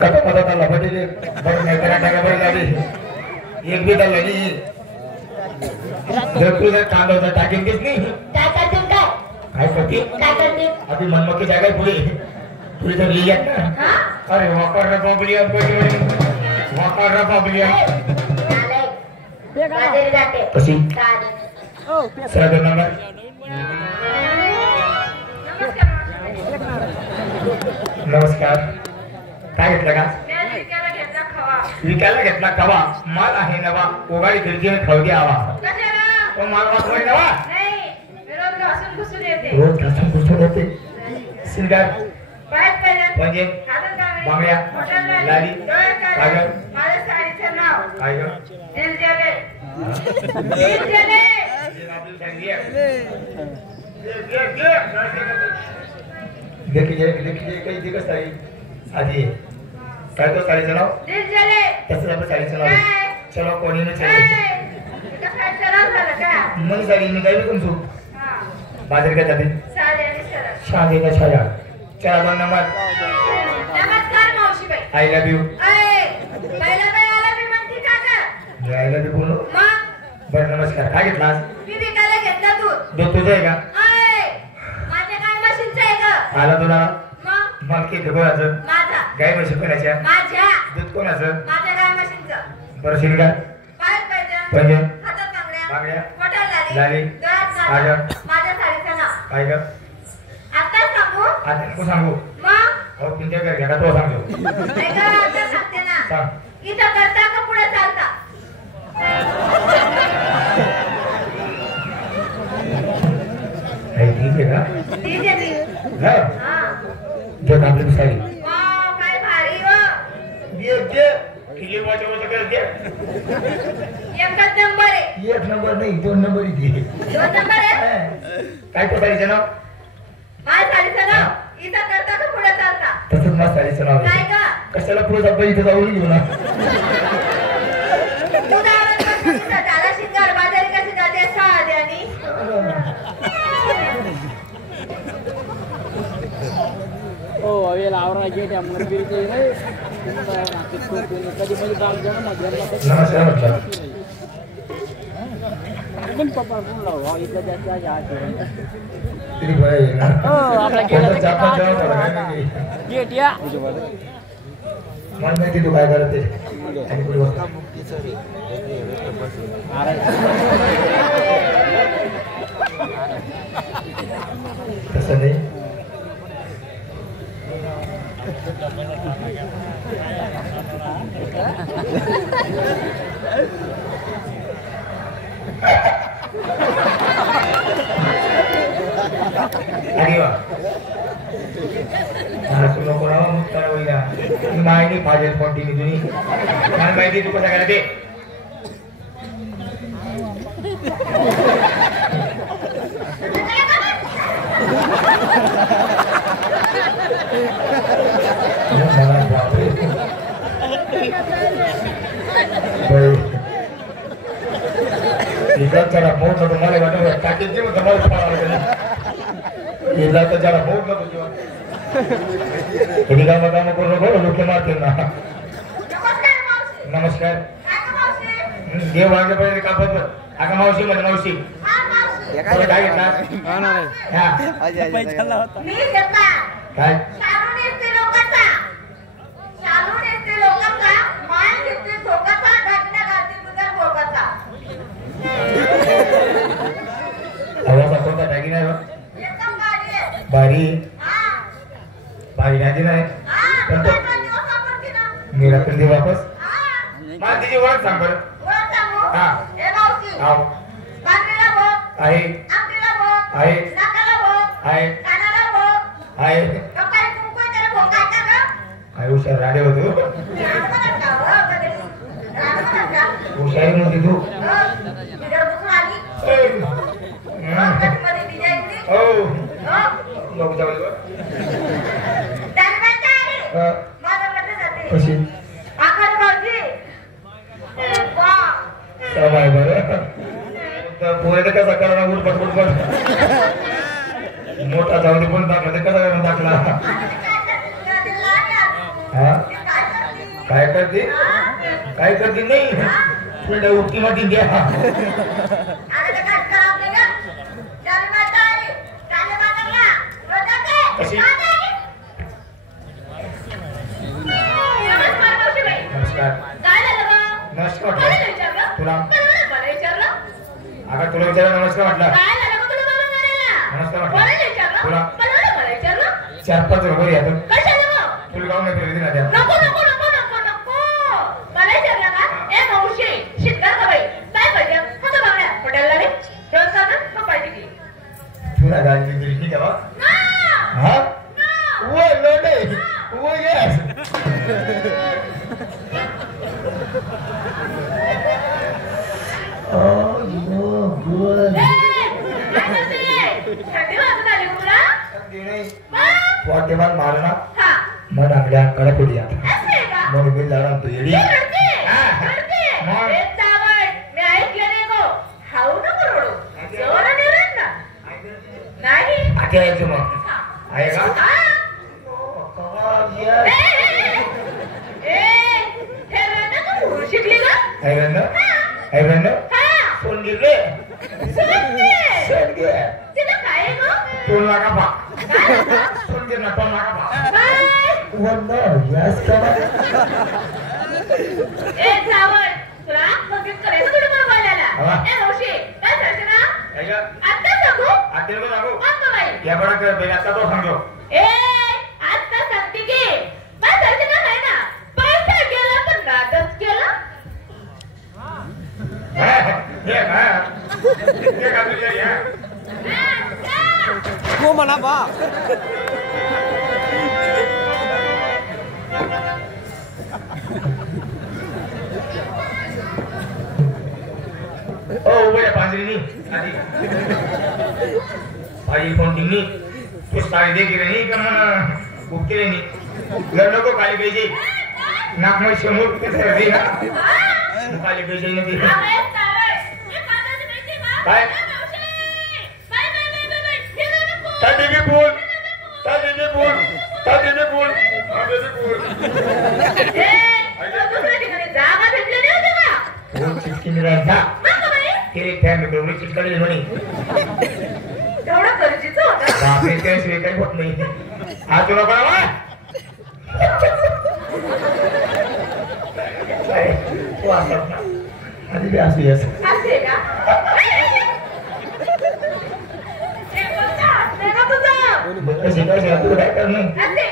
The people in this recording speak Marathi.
कथा पता लपटेले बड़ मैदान टाका बड़ गाडी एक भी तर लगी जर तुझं कांदा होता टाकेन घेत नाही काय करतील काय करते काय करतील अभी मनमकी जागा पुढे पुढे तर लिहियात ना हां अरे वाकर रिपब्लिक वाकर रिपब्लिक बाजारी जाते कशी ओ सर नंबर नमस्कार काय घेतलं का विकायला घेतला कवा माल आहे नवा उगाडी फिरतीने खाऊ द्यावा तो माल वाचवाय नवा रोज घासून घुसून येते सिंगार पंजे बांगड्या लाली कागद काय ग देखिए कई दिवस साड़ी आधी काय तो साड़ी चलाओ तसं आपण साड़ी चलाओ चलो कोणी न चले मन साड़ी में काय तुम सु बाजार का जाते शादी का छाया चला 2 नंबर नमस्कार मावशीबाई आई लव यू पहिला बाई आला मी म्हणती काका आई लव यू बोलो बरं नमस्कार काय घेतलास मी विकायला घेतला दूध तुझं आहे का माझ्या काय मशीनचं आहे का आला तुला मग मालकी कोणाचं माझा गाय म्हशी कोणाच्या माझ्या दूध कोणाचं माझ्या काय मशीनचं बरं शिंगा पाय पाहिजे पंजे हातात बांगड्या मोठा लाली गळ्यात माझ्या साडीचं नाव काय ग आता सांगू आता नको सांगू मग अहो तुमच्या घरी घ्या का तो सांगतो नाही का आता सांगते ना सांग इथं करता का पुढे चालता ठीक आहे का ठीक आहे ती हा हां जो आपली साडी वाव काय भारी हो ये किती वाजवत करते एकच नंबर आहे एक नंबर नाही 2 नंबर इथे 2 नंबर आहे काय तो साडीचं नाव माझ्या साडीचं नाव इथं करता का पुढे चालता तसंच माझ्या साडीचं नाव काय आहे का कशाला पुढे आपण इथे जाऊन घेऊ ना तू झाला शिंगार बाजारी कशी जाते साध्यानी हो अवेला आवरा गेट आहे मंदिरचे रे कधी मध्ये काम जाऊ ना नमस्कार म्हटलं पण पप्पा फोन लाव इथं जास्त आहे तरी भाई हो आपला गेट आहे गेट या मन माहिती तू काय करते आणि पुढे बघ तसं नाही अरे वा तुला कोणावर मुक्तारा होईना माहिती पाहिजे कोणती मी तुम्ही मला माहिती तू कसं करायला ते जरा मोठ नको मला वाटत टाकीचे मग जरा जरा मोठ नको तुम्ही काम करू नको लोक मारतील ना नमस्कार देव वागे पाहिजे कापत आका मावशी मध्ये मावशी काय घेतला काय आवाज कोणता टाकी नाही बारी बारी नाही नाही मेरा पण दे वापस मला तिची ओळख सांग बरं हा आहे आहे आहे आहे काय हुशार राडे होतो हुशारी म्हणते तू हो बघू जाऊ कशी समय बरं पोहेला कसा करा उठपट मोठा जाऊ दे पण दाखला ते कसा दाखला हा काय करते काय करते नाही तुला उक्ती मध्ये द्या कशी नमस्कार नमस्कार तुला अगं तुला विचारा नमस्कार म्हटलं नमस्कार म्हटलं तुला 4-5 रुपये द्या तुला गाव नाही फिरली ना द्या तुला गाडी दिली का हा वो नो नाही वो यस वाटेमान मारना मन आपल्या कडक होती आता मन बिल जाणार तू येडी आके यायचं मग आहे का सोनगिरे टोल लागा पा सोनगिर ना टोल लागा पा वंदा यस का तुला बघित करायचं तुला बरोबर बोलायला मावशी काय झालं ना आता सांगू या बडा कर बेला आता तो सांगो आता सांगते की काय झालं ना आहे ना पैसा गेला पण नाटक केला हे का तुझ्या या हो म्हणा बा ओ बड़े पांजरी आदि भाई फोन टिंगी तो सारी देख रही कमन उठके नहीं लड़नों को काली भेजी नाक में शमूर के सर दी ना काली भेजी नहीं दी बाय तादी के बोल वो चिटकी मिला था तेरे फैन में डोरी चिटकड़ी बनी एवढं गरजेचं होतं बापरे त्याशिवाय काही होत नाही हा तुला कळवा तू असत ना आधी बी असू येस असे का कशी तू काय करणार असे